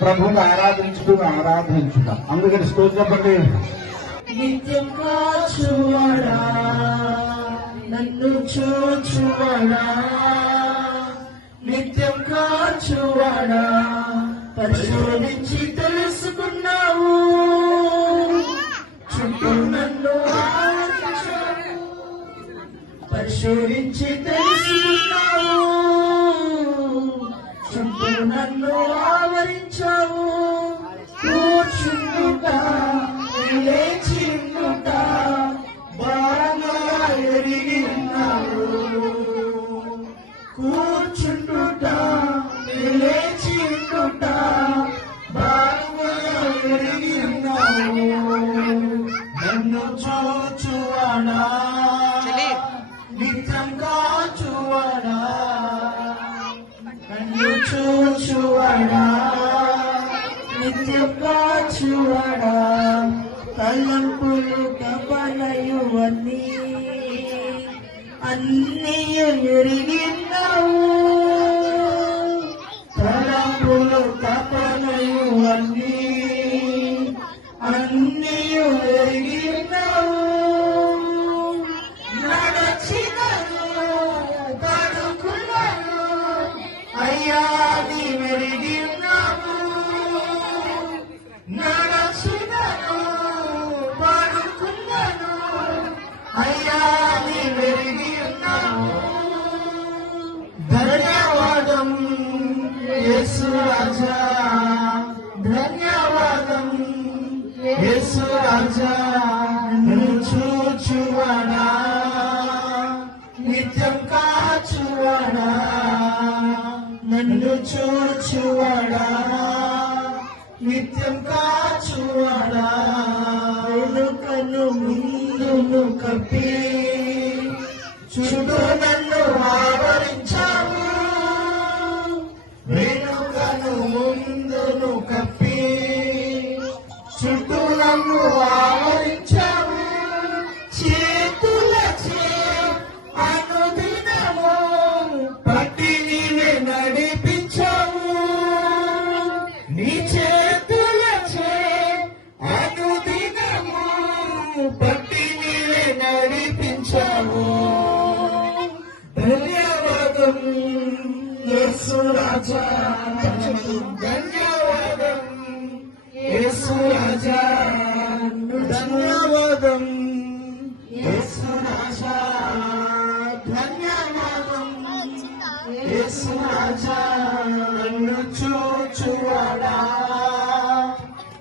ప్రభువుని ఆరాధించుట. అందుకని స్తోత్రం చెప్పండి. నిత్యం కాచువాడా, నన్ను చూచువాడా, నిత్యం కాచువాడా, పరిశోధించి తెలుసుకున్నావు, చుట్టూ నన్ను ఆవరించావు. పరిశోధించి తెలుసుకున్నావు, చుట్టూ నన్ను ఆవరించావు. కూర్చుండుట లేచిండుట బాగా ఎరిగి ఉన్నావు. కూర్చుండుట లేచిండుట బాగా ఎరిగి ఉన్నావు. నన్ను చూచువాడా, నిత్యం కాచువాడా, నన్ను చూచువాడా, నిత్యం కాచువాడా, తలంపులు కపలయు అన్నీ ఎరిగిన్నావు. తలంపులు కపలయు అన్నీ ఎరిగిన్నావు. నడచినను పడుకున్నాను అయ్యా నీ మెరిగిన్నావు. నడచినను పడుకున్నాను అయ్యా నీ మెరిగిన్నావు. ధన్యవాదం యేసు రాజా, ధన్యవాదం యేసు రాజా. నన్ను చూచువాడా, నిత్యం కాచువాడా, నన్ను చూచువాడా, నిత్యం కాచువాడా. వెనుకను ముందును కప్పి చుట్టూ నన్ను ఆవరించావు. వెనుకను ముందును కప్పి చుట్టూ నన్ను ఆవరించావు. చేతులచే అనుదినము పట్టి నీవే నడిపించావు. నీ చేతులచే అనుదినము పట్టి నీవే నడిపించావు. ధన్యవాదం యేసు రాజా, ధన్యవాదం యేసు రాజా, ధన్యవాదం యేసు రాజా, ధన్యవాదం యేసు రాజా. నన్ను చూచువాడా,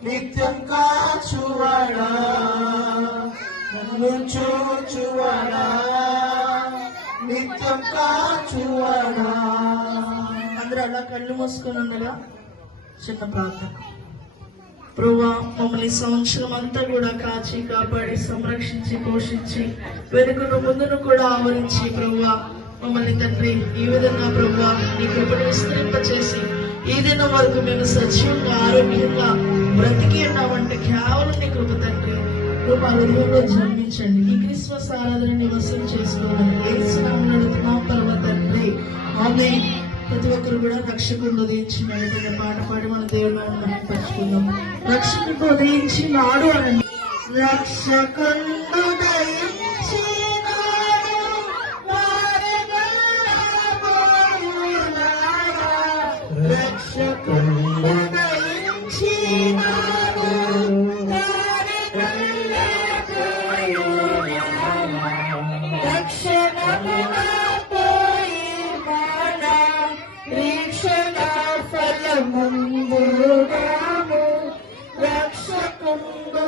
నిత్యం కాచువాడా, నన్ను చూచువాడా, నిత్యం కాచువాడా. అందరూ అలా కళ్ళు మూసుకొని ఉండగా చిన్న ప్రార్థన. ప్రభువా, మమ్మల్ని సంవత్సరం అంతా కూడా కాచి కాపాడి సంరక్షించి పోషించి వెనుకను ముందును కూడా ఆవరించి ప్రభువా మమ్మల్ని తండ్రి ఈ విధంగా ప్రభువా నీ కృపను విస్తరింపచేసి ఈ దినం వరకు మేము సజీవంగా ఆరోగ్యంగా బ్రతికి ఉన్నామంటే కేవలం నీ కృప తండ్రి. కృప హృదయంలో జన్మించండి. ఈ క్రిస్మస్ ఆరాధన నివసం చేసుకోవాలి. యేసు నామమున అడుగుతున్నాం పరమ తండ్రి, ఆమేన్. ప్రతి ఒక్కరు కూడా రక్షకుడు ఉదయించి వెంటనే పాట పాడి మన దేవుని మనం పరుచుకుందాం. రక్షకుడు ఉదయించి నాడు అనండి. రక్షకుడు ఉదయించి రక్షకుడు ఉదయించి రక్షణ ఫలముందుగాము రక్షకుండు